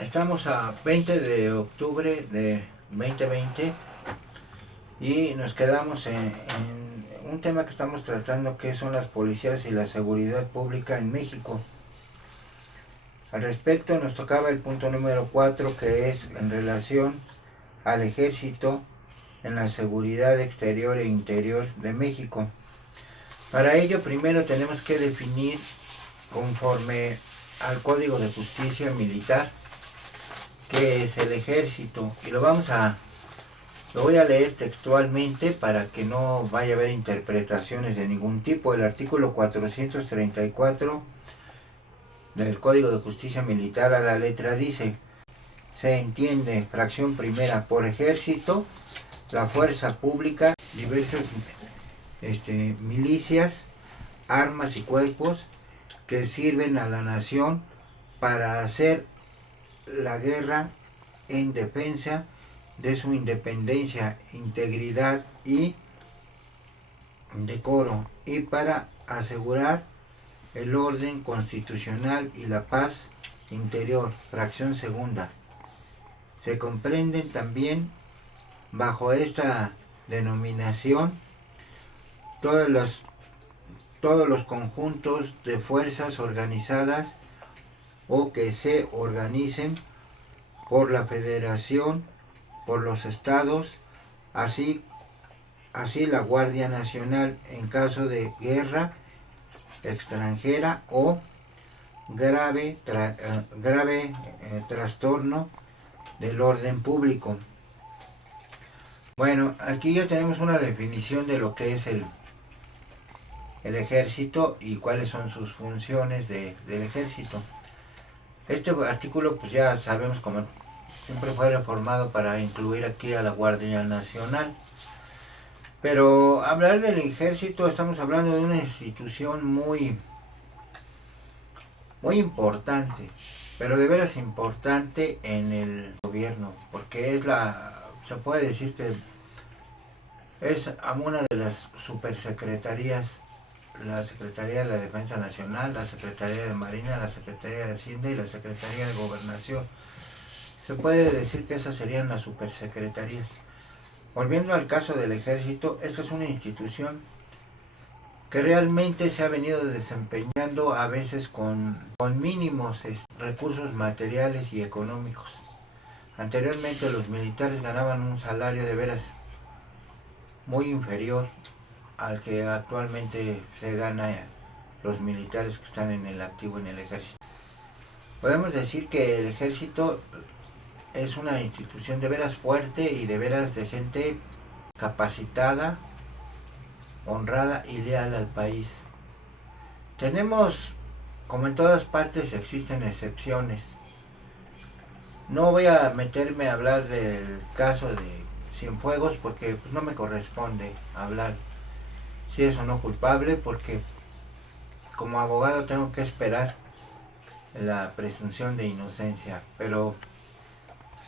Estamos a 20 de octubre de 2020 y nos quedamos en un tema que estamos tratando, que son las policías y la seguridad pública en México. Al respecto nos tocaba el punto número 4, que es en relación al ejército en la seguridad exterior e interior de México. Para ello primero tenemos que definir, conforme al Código de Justicia Militar, qué es el ejército, y lo voy a leer textualmente para que no vaya a haber interpretaciones de ningún tipo. El artículo 434 del Código de Justicia Militar, a la letra, dice: se entiende, fracción primera, por ejército la fuerza pública, diversas milicias, armas y cuerpos que sirven a la nación para hacer la guerra en defensa de su independencia, integridad y decoro, y para asegurar el orden constitucional y la paz interior. Fracción segunda. Se comprenden también bajo esta denominación todos los conjuntos de fuerzas organizadas o que se organicen por la Federación, por los estados, así la Guardia Nacional en caso de guerra extranjera o grave trastorno del orden público. Bueno, aquí ya tenemos una definición de lo que es el ejército y cuáles son sus funciones del ejército. Este artículo, pues ya sabemos, como siempre fue reformado para incluir aquí a la Guardia Nacional. Pero hablar del ejército, estamos hablando de una institución muy importante, pero de veras importante en el gobierno, porque se puede decir que es una de las supersecretarías: la Secretaría de la Defensa Nacional, la Secretaría de Marina, la Secretaría de Hacienda y la Secretaría de Gobernación. Se puede decir que esas serían las supersecretarías. Volviendo al caso del ejército, esta es una institución que realmente se ha venido desempeñando a veces con mínimos recursos materiales y económicos. Anteriormente los militares ganaban un salario de veras muy inferior al que actualmente se gana los militares que están en el activo en el ejército. Podemos decir que el ejército es una institución de veras fuerte y de veras de gente capacitada, honrada y leal al país. Tenemos, como en todas partes, existen excepciones. No voy a meterme a hablar del caso de Cienfuegos porque pues, no me corresponde hablar si es o no culpable, porque como abogado tengo que esperar la presunción de inocencia. Pero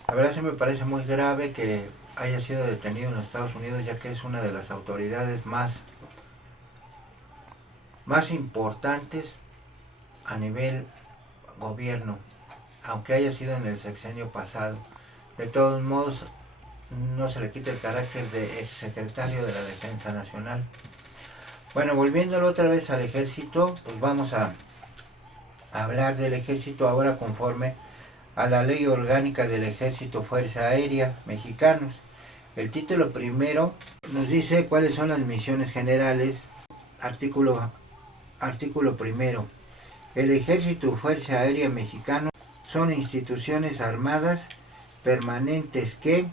la verdad sí me parece muy grave que haya sido detenido en los Estados Unidos, ya que es una de las autoridades más importantes a nivel gobierno, aunque haya sido en el sexenio pasado. De todos modos, no se le quita el carácter de exsecretario de la Defensa Nacional. Bueno, volviéndolo otra vez al ejército, pues vamos a hablar del ejército ahora conforme a la Ley Orgánica del Ejército Fuerza Aérea Mexicanos. El título primero nos dice cuáles son las misiones generales. Artículo primero. El Ejército Fuerza Aérea Mexicano son instituciones armadas permanentes que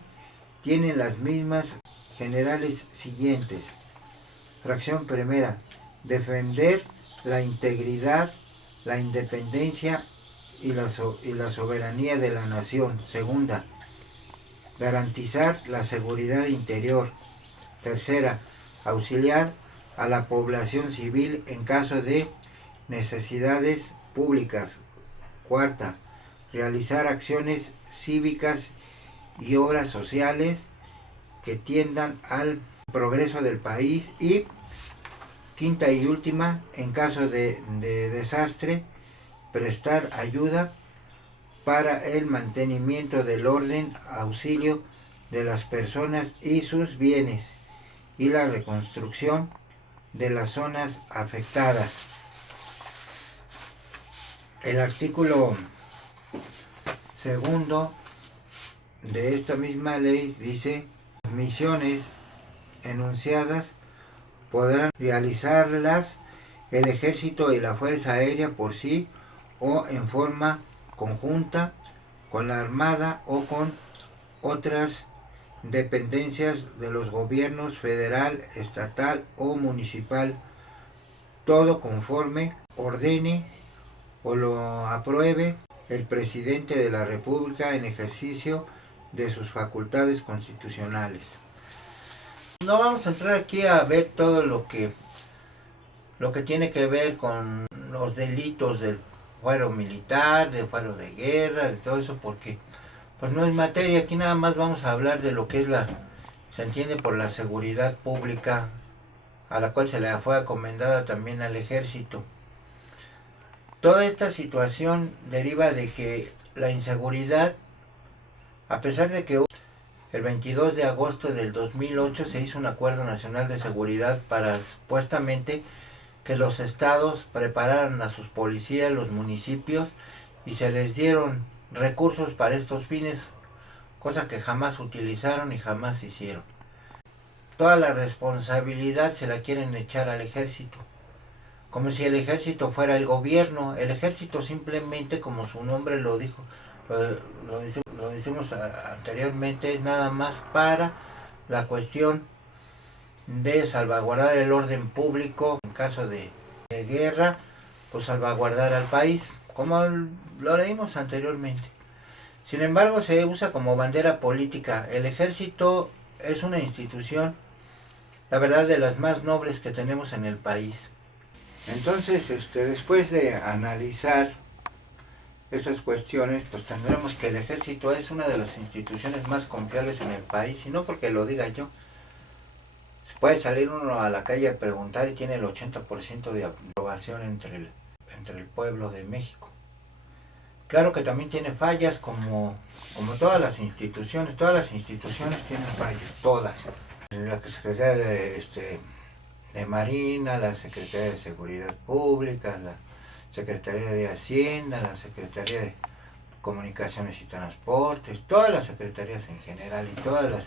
tienen las mismas generales siguientes. Fracción primera. Defender la integridad, la independencia y la soberanía de la nación. Segunda. Garantizar la seguridad interior. Tercera. Auxiliar a la población civil en caso de necesidades públicas. Cuarta. Realizar acciones cívicas y obras sociales que tiendan al progreso del país. Y quinta y última, en caso de desastre, prestar ayuda para el mantenimiento del orden, auxilio de las personas y sus bienes y la reconstrucción de las zonas afectadas. El artículo segundo de esta misma ley dice: las misiones enunciadas podrán realizarlas el Ejército y la Fuerza Aérea por sí o en forma conjunta con la Armada o con otras dependencias de los gobiernos federal, estatal o municipal, todo conforme ordene o lo apruebe el presidente de la República en ejercicio de sus facultades constitucionales. No vamos a entrar aquí a ver todo lo que tiene que ver con los delitos del fuero militar, del fuero de guerra, de todo eso, porque pues no es materia. Aquí nada más vamos a hablar de lo que es se entiende por la seguridad pública, a la cual se le fue encomendada también al ejército. Toda esta situación deriva de que la inseguridad, a pesar de que el 22 de agosto del 2008 se hizo un acuerdo nacional de seguridad para supuestamente que los estados prepararan a sus policías, los municipios, y se les dieron recursos para estos fines, cosa que jamás utilizaron y jamás hicieron. Toda la responsabilidad se la quieren echar al ejército, como si el ejército fuera el gobierno. El ejército simplemente, como su nombre lo dijo, lo decimos anteriormente, es nada más para la cuestión de salvaguardar el orden público en caso de guerra, pues salvaguardar al país, como lo leímos anteriormente. Sin embargo, se usa como bandera política. El ejército es una institución, la verdad, de las más nobles que tenemos en el país. Entonces, después de analizar estas cuestiones, pues tendremos que el ejército es una de las instituciones más confiables en el país, y no porque lo diga yo. Puede salir uno a la calle a preguntar y tiene el 80% de aprobación entre el pueblo de México. Claro que también tiene fallas, como todas las instituciones. Todas las instituciones tienen fallas, todas. La Secretaría de Marina, la Secretaría de Seguridad Pública, la Secretaría de Hacienda, la Secretaría de Comunicaciones y Transportes, todas las secretarías en general, y todas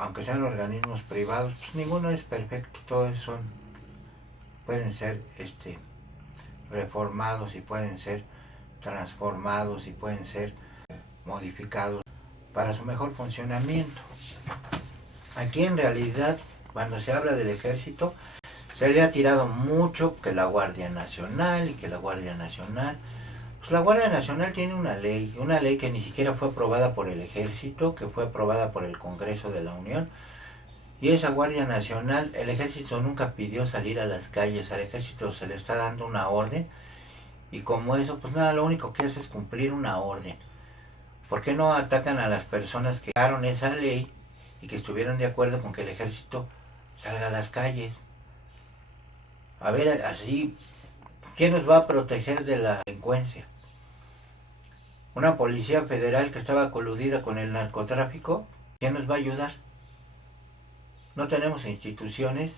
aunque sean organismos privados, pues ninguno es perfecto. Todos pueden ser reformados, y pueden ser transformados, y pueden ser modificados para su mejor funcionamiento. Aquí en realidad, cuando se habla del ejército, se le ha tirado mucho que la Guardia Nacional y que la Guardia Nacional. Pues la Guardia Nacional tiene una ley que ni siquiera fue aprobada por el ejército, que fue aprobada por el Congreso de la Unión. Y esa Guardia Nacional, el ejército nunca pidió salir a las calles. Al ejército se le está dando una orden, y como eso, pues nada, lo único que hace es cumplir una orden. ¿Por qué no atacan a las personas que crearon esa ley y que estuvieron de acuerdo con que el ejército salga a las calles? A ver, así, ¿quién nos va a proteger de la delincuencia? ¿Una policía federal que estaba coludida con el narcotráfico? ¿Quién nos va a ayudar? No tenemos instituciones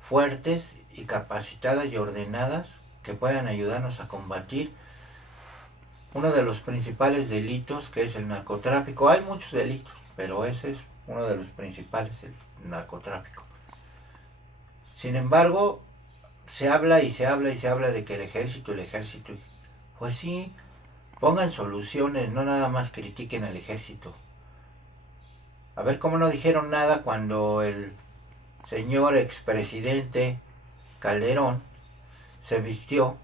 fuertes y capacitadas y ordenadas que puedan ayudarnos a combatir uno de los principales delitos, que es el narcotráfico. Hay muchos delitos, pero ese es uno de los principales, el narcotráfico. Sin embargo, se habla y se habla y se habla de que el ejército. Pues sí, pongan soluciones, no nada más critiquen al ejército. A ver cómo no dijeron nada cuando el señor expresidente Calderón se vistió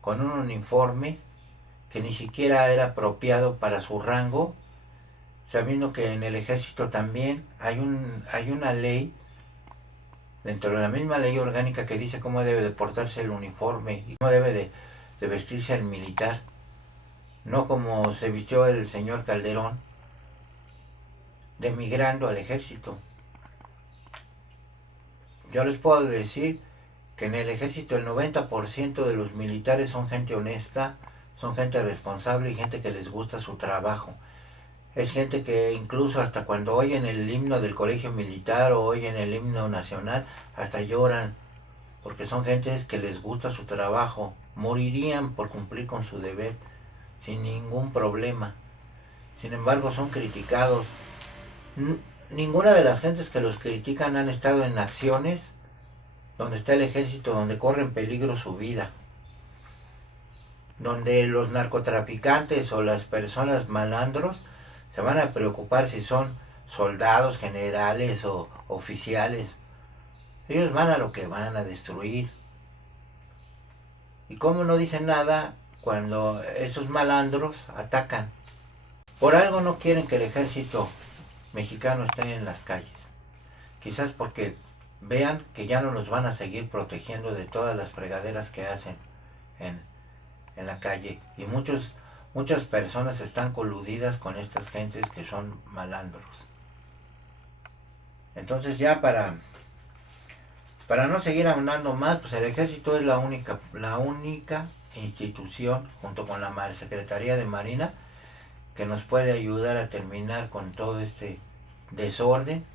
con un uniforme que ni siquiera era apropiado para su rango, sabiendo que en el ejército también hay una ley, dentro de la misma ley orgánica, que dice cómo debe de portarse el uniforme y cómo debe de vestirse el militar, no como se vistió el señor Calderón, demigrando al ejército. Yo les puedo decir que en el ejército el 90% de los militares son gente honesta, son gente responsable y gente que les gusta su trabajo. Es gente que incluso hasta cuando oyen el himno del colegio militar o oyen el himno nacional, hasta lloran, porque son gentes que les gusta su trabajo, morirían por cumplir con su deber, sin ningún problema. Sin embargo, son criticados. Ninguna de las gentes que los critican han estado en acciones donde está el ejército, donde corre en peligro su vida, donde los narcotraficantes o las personas malandros se van a preocupar si son soldados, generales o oficiales. Ellos van a lo que van, a destruir. ¿Y cómo no dicen nada cuando esos malandros atacan? Por algo no quieren que el ejército mexicano esté en las calles. Quizás porque vean que ya no los van a seguir protegiendo de todas las fregaderas que hacen en la calle. Y muchas personas están coludidas con estas gentes que son malandros. Entonces ya para no seguir ahondando más, pues el ejército es la única institución, junto con la Secretaría de Marina, que nos puede ayudar a terminar con todo este desorden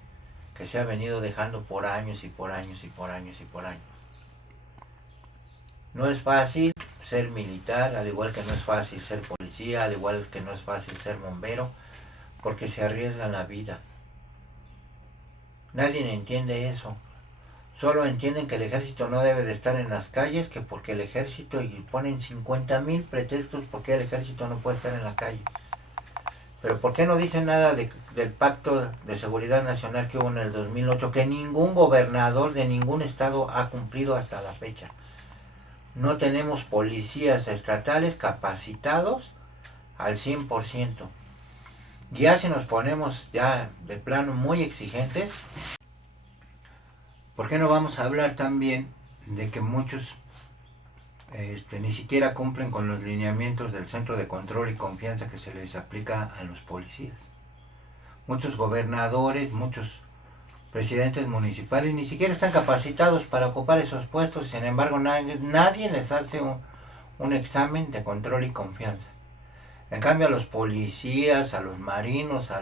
que se ha venido dejando por años y por años y por años y por años. No es fácil ser militar, al igual que no es fácil ser policía, al igual que no es fácil ser bombero, porque se arriesgan la vida. Nadie entiende eso. Solo entienden que el ejército no debe de estar en las calles, que porque el ejército, y ponen 50,000 pretextos por qué el ejército no puede estar en la calle. Pero ¿por qué no dicen nada del Pacto de Seguridad Nacional que hubo en el 2008, que ningún gobernador de ningún estado ha cumplido hasta la fecha? No tenemos policías estatales capacitados al 100%. Ya si nos ponemos ya de plano muy exigentes, ¿por qué no vamos a hablar también de que muchos ni siquiera cumplen con los lineamientos del Centro de Control y Confianza que se les aplica a los policías? Muchos gobernadores, muchos presidentes municipales ni siquiera están capacitados para ocupar esos puestos, sin embargo nadie les hace un examen de control y confianza. En cambio a los policías, a los marinos, a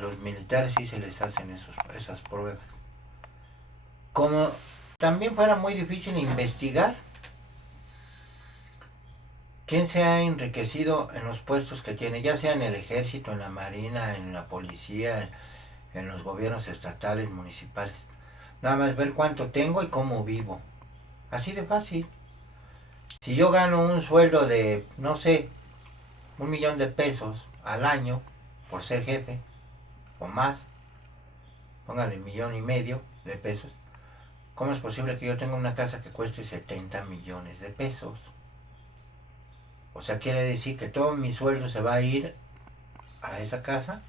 los militares sí se les hacen esas pruebas. Como también fuera muy difícil investigar quién se ha enriquecido en los puestos que tiene, ya sea en el ejército, en la marina, en la policía, en los gobiernos estatales, municipales. Nada más ver cuánto tengo y cómo vivo. Así de fácil. Si yo gano un sueldo de, no sé, 1,000,000 de pesos al año por ser jefe, o más, póngale 1,500,000 de pesos, ¿cómo es posible que yo tenga una casa que cueste 70 millones de pesos? O sea, quiere decir que todo mi sueldo se va a ir a esa casa.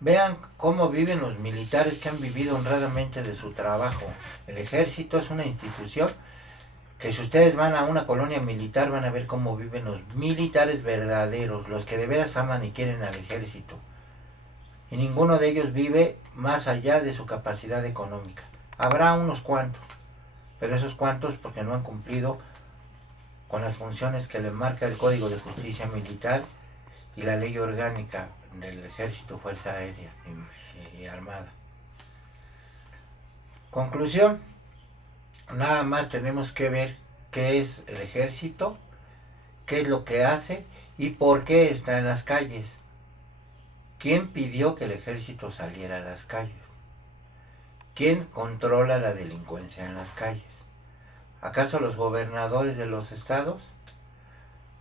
Vean cómo viven los militares que han vivido honradamente de su trabajo. El ejército es una institución que si ustedes van a una colonia militar van a ver cómo viven los militares verdaderos, los que de veras aman y quieren al ejército. Y ninguno de ellos vive más allá de su capacidad económica. Habrá unos cuantos, pero esos cuantos porque no han cumplido con las funciones que le marca el Código de Justicia Militar y la Ley Orgánica del Ejército, Fuerza Aérea y Armada. Conclusión, nada más tenemos que ver qué es el ejército, qué es lo que hace y por qué está en las calles. ¿Quién pidió que el ejército saliera a las calles? ¿Quién controla la delincuencia en las calles? ¿Acaso los gobernadores de los estados?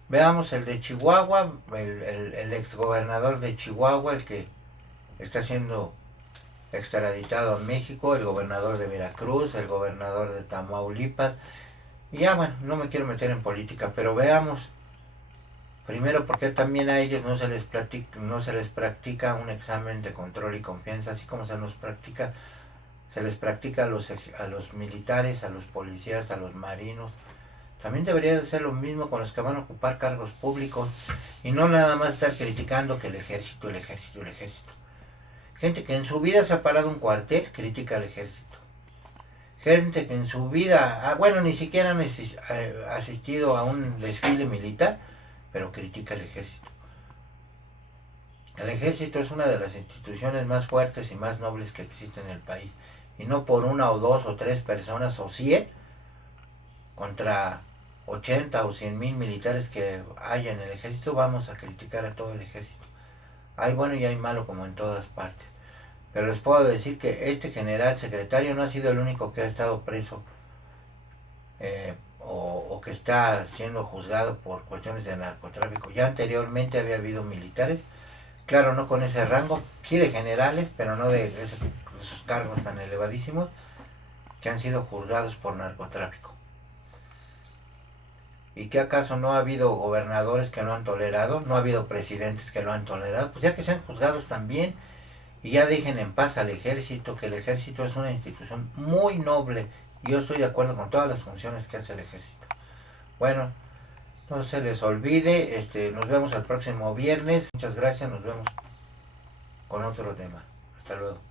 Veamos el de Chihuahua, el exgobernador de Chihuahua, el que está siendo extraditado a México, el gobernador de Veracruz, el gobernador de Tamaulipas. Y ya bueno, no me quiero meter en política, pero veamos primero por qué también a ellos no se les practica un examen de control y confianza, así como se les practica a los militares, a los policías, a los marinos. También debería de ser lo mismo con los que van a ocupar cargos públicos y no nada más estar criticando que el ejército. Gente que en su vida se ha parado un cuartel critica al ejército. gente que en su vida, bueno, ni siquiera han asistido a un desfile militar, pero critica el ejército. El ejército es una de las instituciones más fuertes y más nobles que existen en el país. Y no por una o dos o tres personas o 100 contra 80 o 100,000 militares que haya en el ejército vamos a criticar a todo el ejército. Hay bueno y hay malo como en todas partes. Pero les puedo decir que este general secretario no ha sido el único que ha estado preso o que está siendo juzgado por cuestiones de narcotráfico. Ya anteriormente había habido militares, claro, no con ese rango, sí de generales, pero no de esos cargos tan elevadísimos, que han sido juzgados por narcotráfico. ¿Y qué acaso no ha habido gobernadores que lo han tolerado? ¿No ha habido presidentes que lo han tolerado? Pues ya que sean juzgados también y ya dejen en paz al ejército, que el ejército es una institución muy noble. Yo estoy de acuerdo con todas las funciones que hace el ejército. Bueno, no se les olvide, nos vemos el próximo viernes. Muchas gracias, nos vemos con otro tema. Hasta luego.